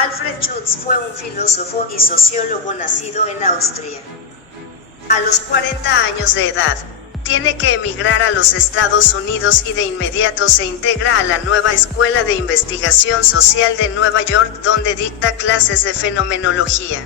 Alfred Schutz fue un filósofo y sociólogo nacido en Austria. A los 40 años de edad, tiene que emigrar a los Estados Unidos y de inmediato se integra a la nueva Escuela de Investigación Social de Nueva York, donde dicta clases de fenomenología.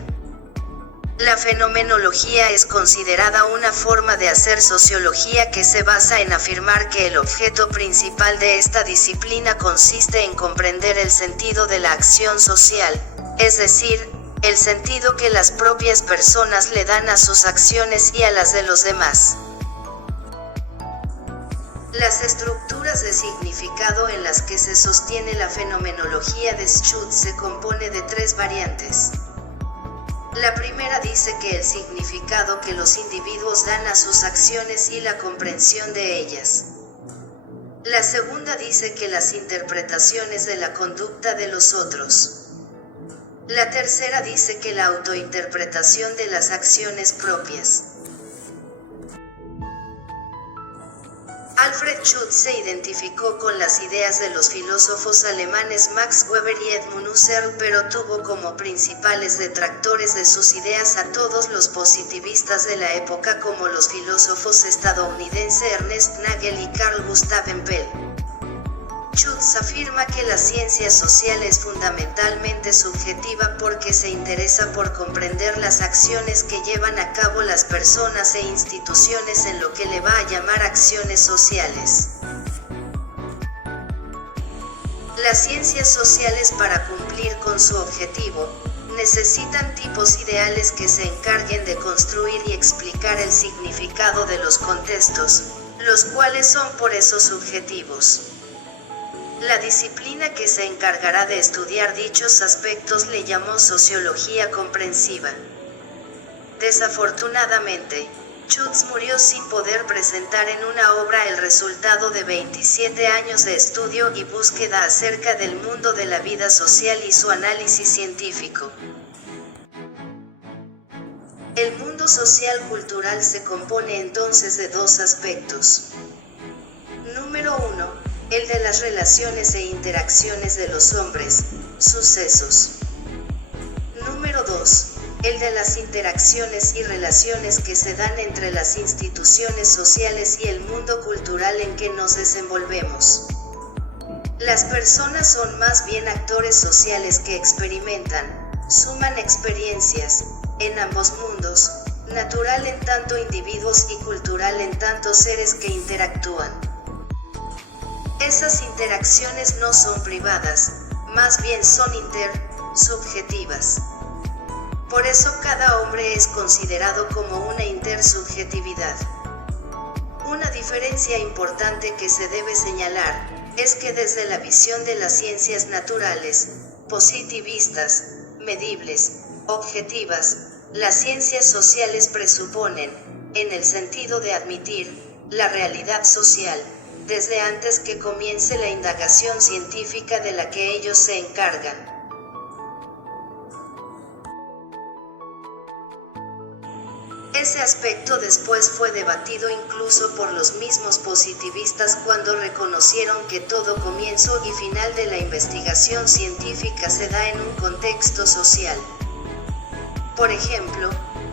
La fenomenología es considerada una forma de hacer sociología que se basa en afirmar que el objeto principal de esta disciplina consiste en comprender el sentido de la acción social, es decir, el sentido que las propias personas le dan a sus acciones y a las de los demás. Las estructuras de significado en las que se sostiene la fenomenología de Schutz se compone de tres variantes. La primera dice que el significado que los individuos dan a sus acciones y la comprensión de ellas. La segunda dice que las interpretaciones de la conducta de los otros. La tercera dice que la autointerpretación de las acciones propias. Alfred Schutz se identificó con las ideas de los filósofos alemanes Max Weber y Edmund Husserl, pero tuvo como principales detractores de sus ideas a todos los positivistas de la época, como los filósofos estadounidenses Ernest Nagel y Carl Gustav Empel. Schutz afirma que la ciencia social es fundamentalmente subjetiva porque se interesa por comprender las acciones que llevan a cabo las personas e instituciones en lo que le va a llamar acciones sociales. Las ciencias sociales, para cumplir con su objetivo, necesitan tipos ideales que se encarguen de construir y explicar el significado de los contextos, los cuales son por eso subjetivos. La disciplina que se encargará de estudiar dichos aspectos le llamó sociología comprensiva. Desafortunadamente, Schutz murió sin poder presentar en una obra el resultado de 27 años de estudio y búsqueda acerca del mundo de la vida social y su análisis científico. El mundo social-cultural se compone entonces de dos aspectos. Número 1. El de las relaciones e interacciones de los hombres, sucesos. Número 2. El de las interacciones y relaciones que se dan entre las instituciones sociales y el mundo cultural en que nos desenvolvemos. Las personas son más bien actores sociales que experimentan, suman experiencias, en ambos mundos, natural en tanto individuos y cultural en tanto seres que interactúan. Esas interacciones no son privadas, más bien son intersubjetivas. Por eso cada hombre es considerado como una intersubjetividad. Una diferencia importante que se debe señalar, es que desde la visión de las ciencias naturales, positivistas, medibles, objetivas, las ciencias sociales presuponen, en el sentido de admitir, la realidad social, desde antes que comience la indagación científica de la que ellos se encargan. Ese aspecto después fue debatido incluso por los mismos positivistas cuando reconocieron que todo comienzo y final de la investigación científica se da en un contexto social. Por ejemplo,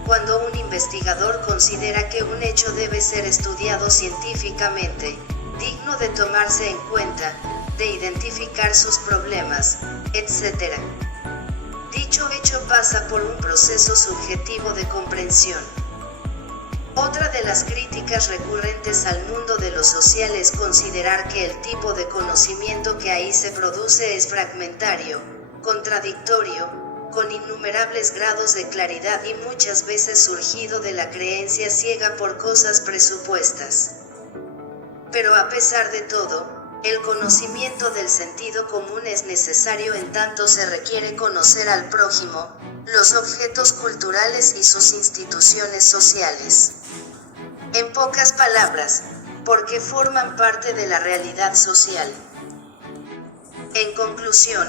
cuando un investigador considera que un hecho debe ser estudiado científicamente, digno de tomarse en cuenta, de identificar sus problemas, etc. Dicho hecho pasa por un proceso subjetivo de comprensión. Otra de las críticas recurrentes al mundo de lo social es considerar que el tipo de conocimiento que ahí se produce es fragmentario, contradictorio, con innumerables grados de claridad y muchas veces surgido de la creencia ciega por cosas presupuestas. Pero a pesar de todo, el conocimiento del sentido común es necesario en tanto se requiere conocer al prójimo, los objetos culturales y sus instituciones sociales. En pocas palabras, porque forman parte de la realidad social. En conclusión,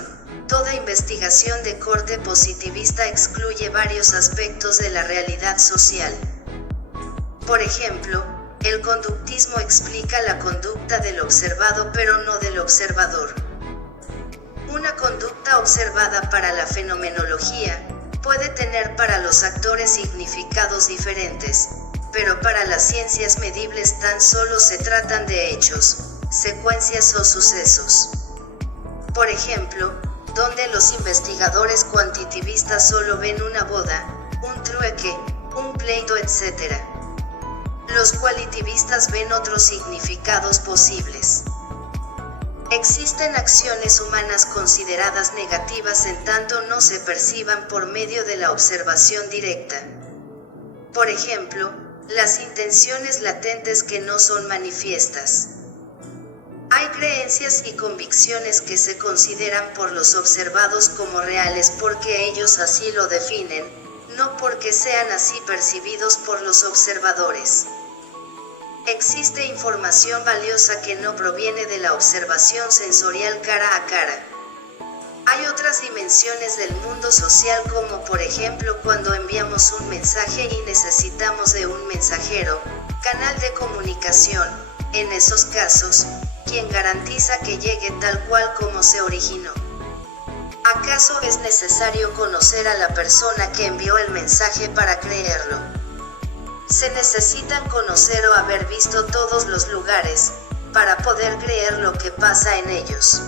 toda investigación de corte positivista excluye varios aspectos de la realidad social. Por ejemplo, el conductismo explica la conducta del observado pero no del observador. Una conducta observada para la fenomenología, puede tener para los actores significados diferentes, pero para las ciencias medibles tan solo se tratan de hechos, secuencias o sucesos. Por ejemplo, donde los investigadores cuantitativistas solo ven una boda, un trueque, un pleito, etc. Los cualitativistas ven otros significados posibles. Existen acciones humanas consideradas negativas en tanto no se perciban por medio de la observación directa. Por ejemplo, las intenciones latentes que no son manifiestas. Hay creencias y convicciones que se consideran por los observados como reales porque ellos así lo definen, no porque sean así percibidos por los observadores. Existe información valiosa que no proviene de la observación sensorial cara a cara. Hay otras dimensiones del mundo social como por ejemplo cuando enviamos un mensaje y necesitamos de un mensajero, canal de comunicación. En esos casos, ¿quién garantiza que llegue tal cual como se originó? ¿Acaso es necesario conocer a la persona que envió el mensaje para creerlo? Se necesitan conocer o haber visto todos los lugares, para poder creer lo que pasa en ellos.